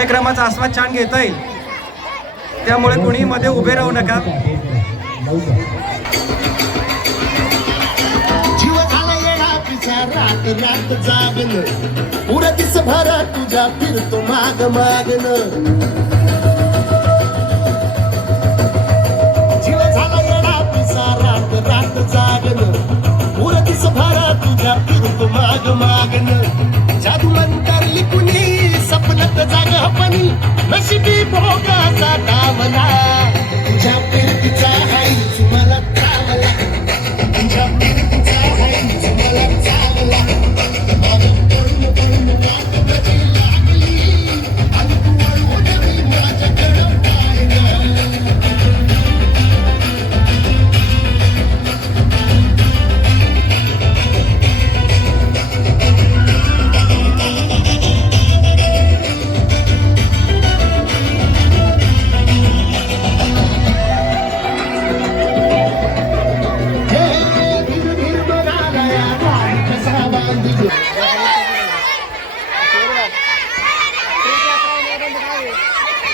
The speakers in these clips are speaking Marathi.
कार्यक्रमाचा आस्वाद छान घेता येईल. त्यामुळे कोणी मध्ये उभे राहू नका. जीव झाला येडा पिसा रात रात जागन भर तुझ्या फिरतो माग मागन.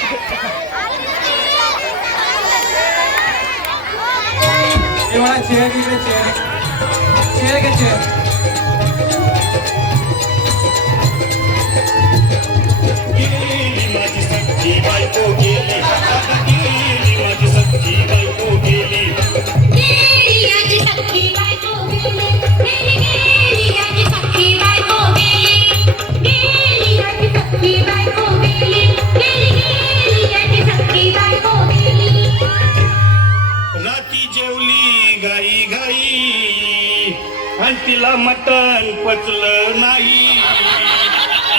好运带来了喜和爱好运来我们好运来 जेवली गाई गाई आणि तिला मटण पचलं नाही.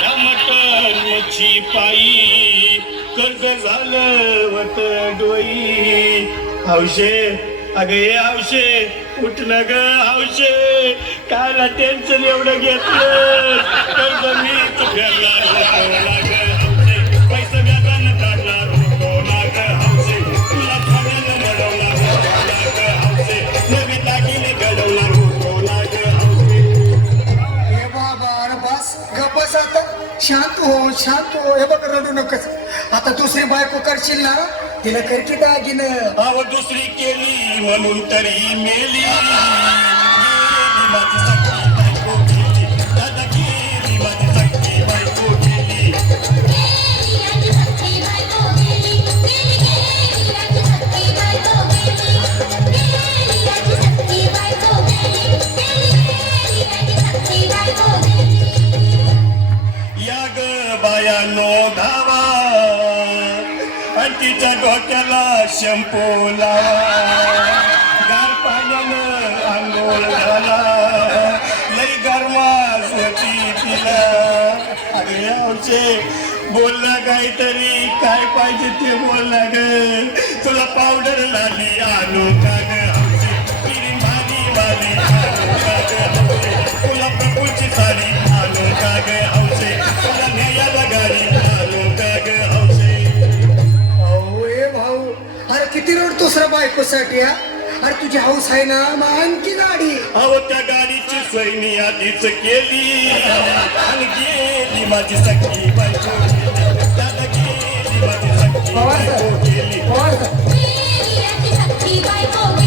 या मटण मच्छी पायी कर्ज झालं वत डोई. हौशे अगे ये हौशे उठलं ग हौशे कायला टेन्शन एवढं घेतलं. कर्ज मीच फेडणार कसं आता शांत हो शांत हो. हे बघ रडू नकस. आता दुसरी बायको करशील ना तिला कर की दागिन अव दुसरी केली म्हणून तरी मेली. डोक्याला शंपू लावा. गार पाण्यानं आंघोळ घाला. लई गरमास होती तिला. अरे यावचे बोलला काहीतरी. काय पाहिजे ते बोलला ग. तुला पावडर लाली आणू का ग हौसे माली भारी का ग तुला प्रभूची साडी आलो का ग दुसऱ्या बायकोसाठी हा? अरे तुझी हाऊस आहे ना मग आणखी गाडी. अहो त्या गाडीची सोय मी आधीच केली. आणि गेली माझी सख्खी बायको. गेली माझी गेली सख्खी बायको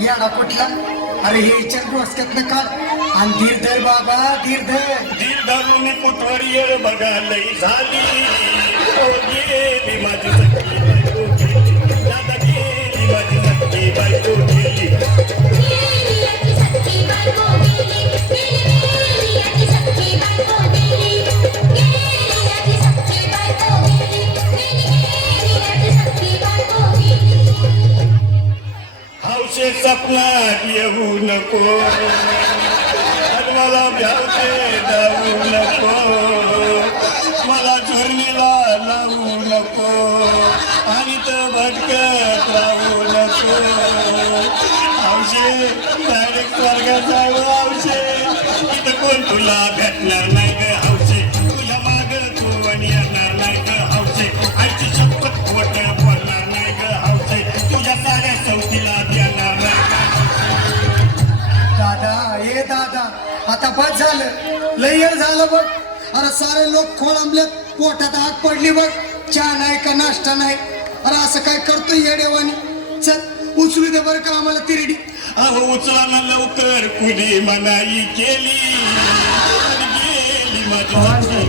याडा कुठला अरे हे विचार डोसक्यातनं काढ. आणि धीर धर बाबा धीर धर. धीर धरून कुठवर येळ बघा लई झाली. ओ गेली माझी बायको. गेली दादा गेली माझी बायको. नको मला भ्यावते जाऊ नको. मला झुरणीला लावू नको आणि तर भटकत राहू नको. आवशे डायरेक्ट स्वर्गात जाऊ आवशे इथं कोण तुला भेटणार नाही? आता बस झालं. लय येळ झालं बघ. अरे सारे लोक खोळंबल्यात पोटात आग पडली बघ. चहा नाही का नाश्ता नाही? अरे असं काय करतोय येडेवानी चल उचलू दे बरं का आम्हाला तिरडी. अहो उचला ना लवकर. कुणी मनाई केली? गेली माझी